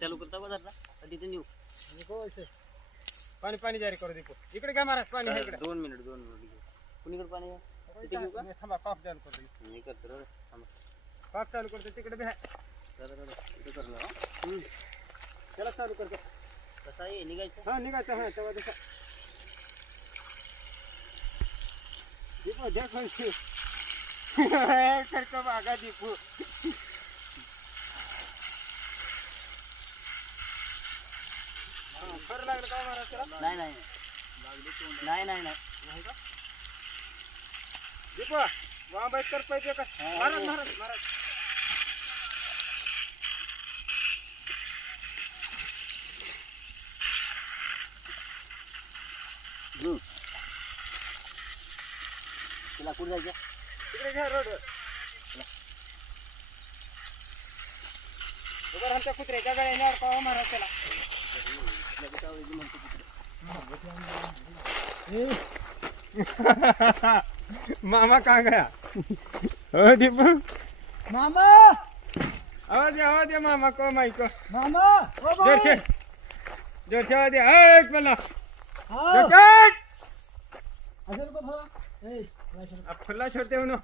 चालू करता बाजारला तिथे नेऊ पाणी पाणी जारी करू दीपू इकडे काय महाराज पाणी आहे इकडे 2 मिनिट कुणीकडे पाणी आहे तिथे घेऊ का थांबा पाक चालू करतो मी करतो रे थांबा पाक चालू करतो तिकडे बी आहे इथे करणार त्याला चालू करतो कसा आहे निघायचं हा निघायचं हा तेव्हा तसा दीपू देख करतो बागा दीपू सर लागलं का महाराज त्याला नाही दीपू आंबेडकर पाहिजे का महाराज महाराज महाराज तुला कुठे जायचं तिकडे घ्या रोडवर उभं राहत्या कुत्र्याच्या गळ्यावर का महाराज त्याला मामा कहाँ गया हो दीपू मामा आवाज दे मामा को माई को मामा जोर से आवाज दे एक पल्ला हाँ जकेट अजर को थोड़ा ए अब खुला छोड़ते हो ना